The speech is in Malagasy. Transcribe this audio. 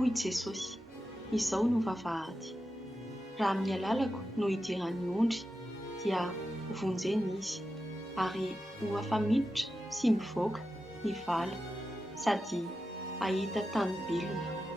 Hoy Jesosy, izao no vavahady. Raha amin'ny alalako no idiran'ny ondry dia vonjeny izy ary ho afa-miditra sy mivoaka ny vala sady ahita tany belona.